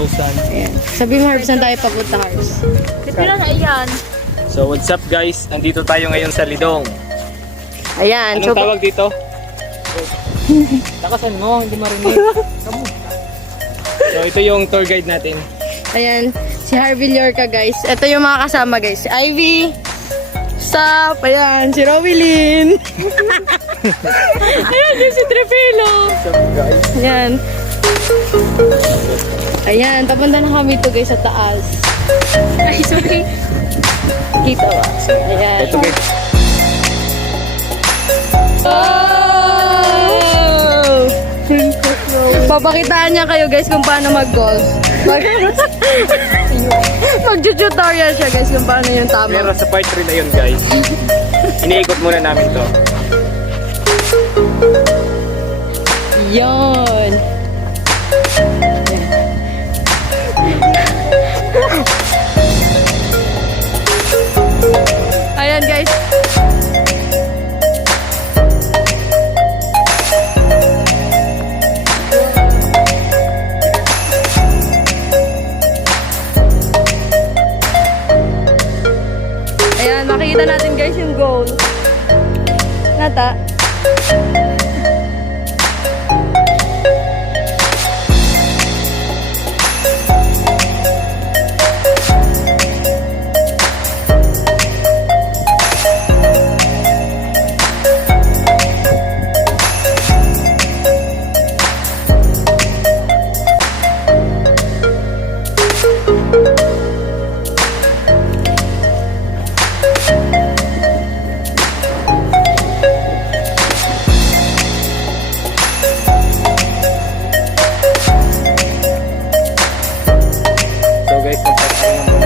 Ayan. Sabi mo, Harbs, saan tayo papunta, Harbs? Pila na iyan. So what's up guys? Andito tayo ngayon sa Lidong. Ayan. Anong tawag dito? Takasan mo, hindi marinig. So ito yung tour guide natin. Ayan, si Harvey Llorca, guys. Ito yung mga kasama, guys. Si Ivy. Stop. Ayan, si Rowilyn. Ayan, yung si Trepilo. What's up guys? Ayan. Ayan, papunta na kami to, guys, sa taas. Ay, sorry. Kita ba? Ayan. Ito guys. Oh! Papakitaan niya kayo, guys, kung paano mag-golf. Mag-tutorial siya, guys, kung paano yung Pero tama. sa part 3 na yun guys. Iniikot muna namin to. Yon. Ayan, guys. Ayan, makikita natin, guys, yung goal. Nata. So guys, mag-part 3 na muna